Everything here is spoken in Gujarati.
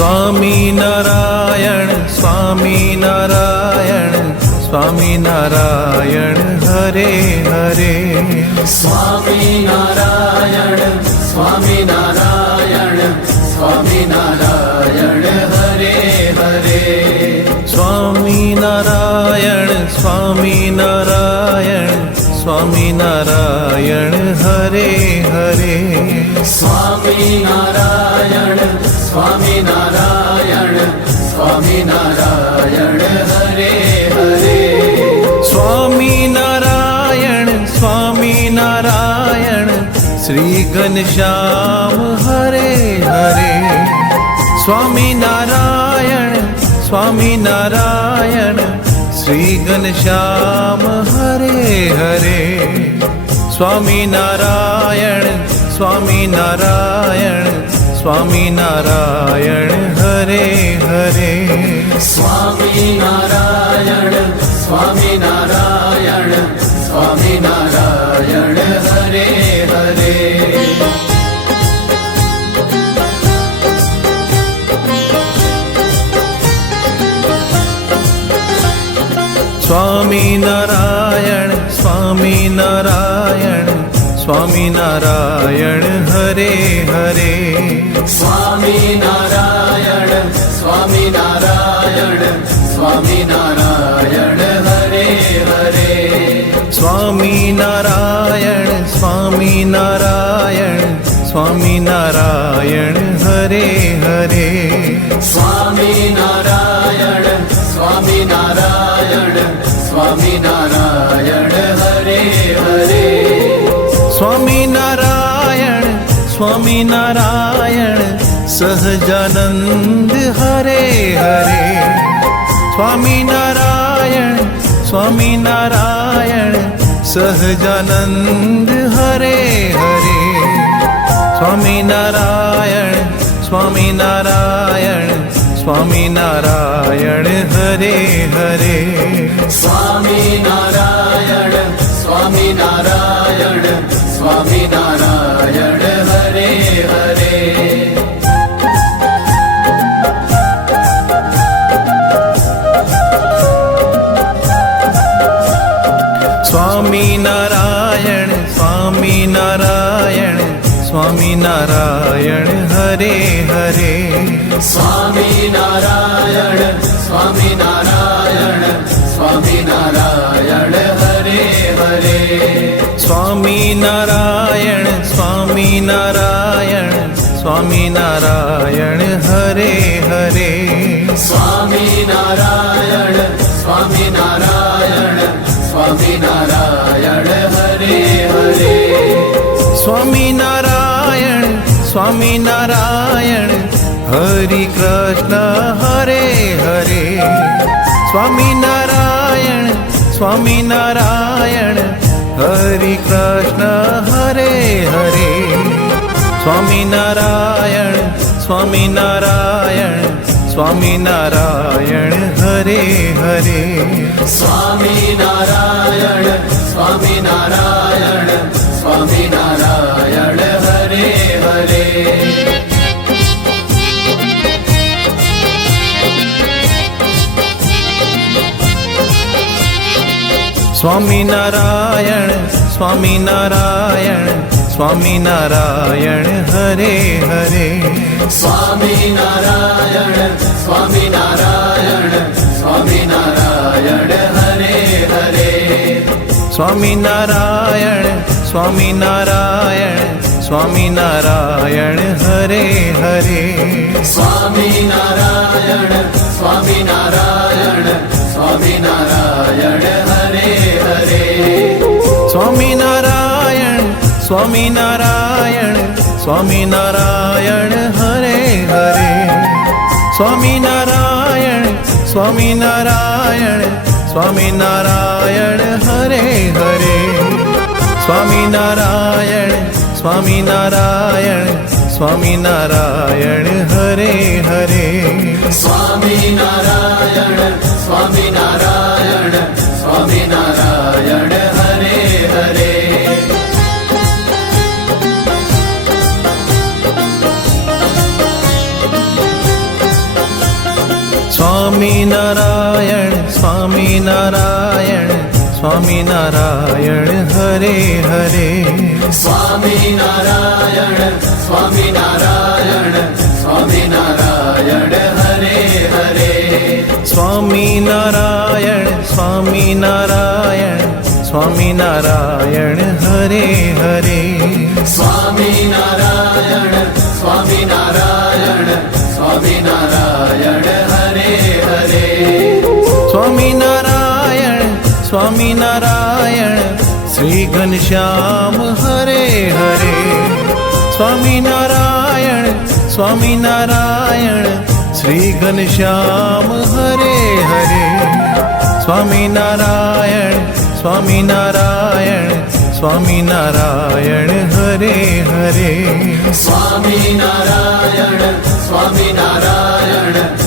સ્વામિનારાયણ સ્વામિનારાયણ સ્વામિનારાયણ હરે હરે. સ્વામિનારાયણ સ્વામિનારાયણ સ્વામિનારાયણ હરે હરે. સ્વામિનારાયણ સ્વામિનારાયણ સ્વામિનારાયણ હરે હરે. સ્વામિનારાયણ સ્વામિનારાયણ સ્વામિનારાયણ હરે હરે. સ્વામિનારાયણ સ્વામિનારાયણ શ્રી ઘનશ્યામ હરે હરે. સ્વામિનારાયણ સ્વામિનારાયણ શ્રી ઘનશ્યામ હરે હરે. સ્વામિનારાયણ સ્વામિનારાયણ સ્વામિનારાયણ હરે હરે. સ્વામિનારાયણ સ્વામિનારાયણ સ્વામિનારાયણ હરે હરે. સ્વામિનારાયણ સ્વામિનારાયણ સ્વામિનારાયણ હરે હરે. સ્વામિનારાયણ સ્વામિનારાયણ સ્વામિનારાયણ હરે હરે. સ્વામિનારાયણ સ્વામિનારાયણ સ્વામિનારાયણ હરે હરે. સ્વામિનારાયણ સ્વામિનારાયણ સ્વામિનારાયણ હરે હરે. સ્વામિનારાયણ સ્વામિનારાયણ સહજાનંદ હરે હરે. સ્વામિનારાયણ સ્વામિનારાયણ સહજાનંદ હરે હરે. સ્વામિનારાયણ સ્વામિનારાયણ સ્વામિનારાયણ હરે હરે. સ્વામિનારાયણ સ્વામિનારાયણ સ્વામિનારાયણ હરે હરે. સ્વામિનારાયણ સ્વામિનારાયણ સ્વામિનારાયણ હરે હરે. સ્વામિનારાયણ સ્વામિનારાયણ સ્વામિનારાયણ હરે હરે. સ્વામિનારાયણ સ્વામિનારાયણ સ્વામિનારાયણ હરે હરે. સ્વામિનારાયણ સ્વામિનારાયણ સ્વામિનારાયણ હરે હરે. સ્વામિનારાયણ સ્વામિનારાયણ હરિ કૃષ્ણ હરે હરે. સ્વામિનારાયણ સ્વામિનારાયણ હરિ કૃષ્ણ હરે હરે. સ્વામિનારાયણ સ્વામિનારાયણ સ્વામિનારાયણ હરે હરે. સ્વામિનારાયણ સ્વામિનારાયણ સ્વામિનારાયણ હરે હરે. સ્વામિનારાયણ સ્વામિનારાયણ સ્વામિનારાયણ હરે હરે. સ્વામિનારાયણ સ્વામિનારાયણ સ્વામિનારાયણ હરે હરે. સ્વામિનારાયણ સ્વામિનારાયણ સ્વામિનારાયણ હરે હરે. સ્વામિનારાયણ સ્વામિનારાયણ સ્વામિનારાયણ હરે હરે. સ્વામિનારાયણ સ્વામિનારાયણ સ્વામિનારાયણ હરે હરે. સ્વામિનારાયણ સ્વામિનારાયણ સ્વામિનારાયણ હરે હરે. સ્વામિનારાયણ સ્વામિનારાયણ સ્વામિનારાયણ હરે હરે. સ્વામિનારાયણ સ્વામિનારાયણ સ્વામિનારાયણ હરે હરે. સ્વામિનારાયણ સ્વામિનારાયણ સ્વામિનારાયણ હરે હરે સ્વામિનારાયણ સ્વામિનારાયણ સ્વામિનારાયણ હરે હરે સ્વામિનારાયણ સ્વામિનારાયણ સ્વામિનારાયણ હરે હરે સ્વામિનારાયણ સ્વામિનારાયણ સ્વામિનારાયણ હરે હરે સ્વામિનારાયણ સ્વામિનારાયણ શ્રી ઘનશ્યામ હરે હરે સ્વામિનારાયણ સ્વામિનારાયણ શ્રી ઘનશ્યામ હરે હરે સ્વામિનારાયણ સ્વામિનારાયણ સ્વામિનારાયણ હરે હરે સ્વામિનારાયણ સ્વામિનારાયણ